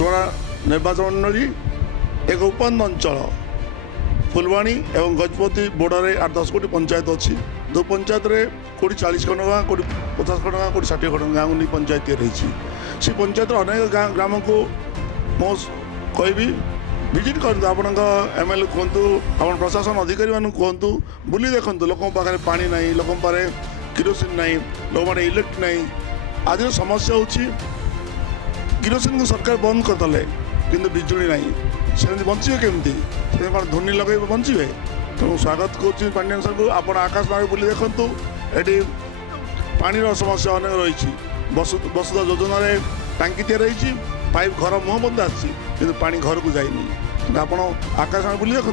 सोना निर्वाचन मंडली एक उपन अंचल फुलवाणी एवं गजपति बोर्डर 8-10 कोटी पंचायत अच्छी दो पंचायत रे कोटी 40 खंड गाँव कोटी 50 खंड गाँव कोटी 60 खंड गाँव नहीं पंचायत रही से पंचायत अनेक ग्राम को मो कहि विजिट कर आपण एमएलए कहतु आप प्रशासन अधिकारी मान कहतु बुली देखु लोक पाखे पानी ना लोक पाखे किरोसिन ना लोक मैंने इलेक्ट्रिक ना आज समस्या होची किरोसिन को सरकार बंद करदे कि बिजुली ना से बचे केमती से ध्वनि लगे बचे तेणु स्वागत करुँच पांडियान सर को आप आकाशवाणी बुली देखु ये पानी समस्या अनेक रही वसुधा योजना टांकी तैयारी पाइप घर मुह बंद आसी पानी घर को जाइनी आप आकाशवाणी बुली देखते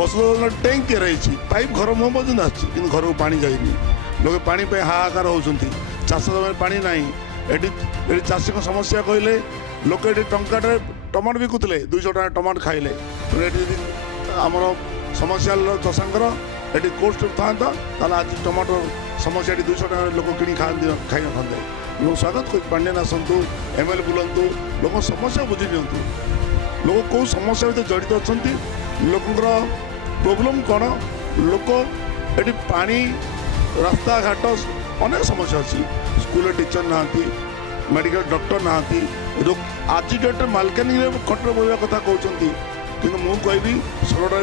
वसुधा योजना टैंक तैयारी पाइप घर मुह बंद आसी घर को पानी जाइनी लोग पानी हाहाकार होती चाष जमी पानी ना ये चाषी को समस्या कहले लोक ये टंकाटे टमाटो बिकुले 200 टका टमाटो खाइले आमर समस्या चाषांकर ये कोस्ट था आज टमाटो समस्या 200 टका लोक कि खाई न था लोग स्वागत कर पांडियान आसतु एमएलए बुलतु लोक समस्या बुझी दिंतु लोक कौ समस्या भर जड़ित अच्छा लोकर प्रोब्लेम कौन लोक ये पानी रास्ता घाट अनेक समस्या अच्छी स्कूल टीचर ना मेडिकल डॉक्टर ना आज डेट मालकानगिरी खटर बोलवा कथा कहते कि मुझे सरकार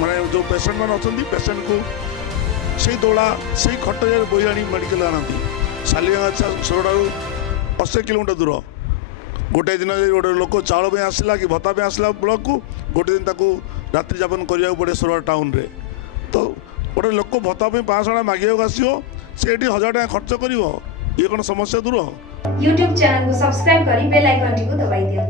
माने जो पेसेंट मैंने अच्छा पेसेंट को से दोला से खट बोई आनी मेडिकल आना सालिया सरकार 80 किलोमीटर दूर गोटे दिन गोटे लोक चाउल में आसला कि भत्ता में आसला ब्लॉक को गोटे दिन रात्रि जापन करा पड़े सोरड़ टाउन रे तो गोटे लोक भत्ता 500 टका मांगे आसो से 1000 टका खर्च कर ये कौन समस्या दूर YouTube चैनल को सब्सक्राइब करी बेल आइकन को दबाई दियो।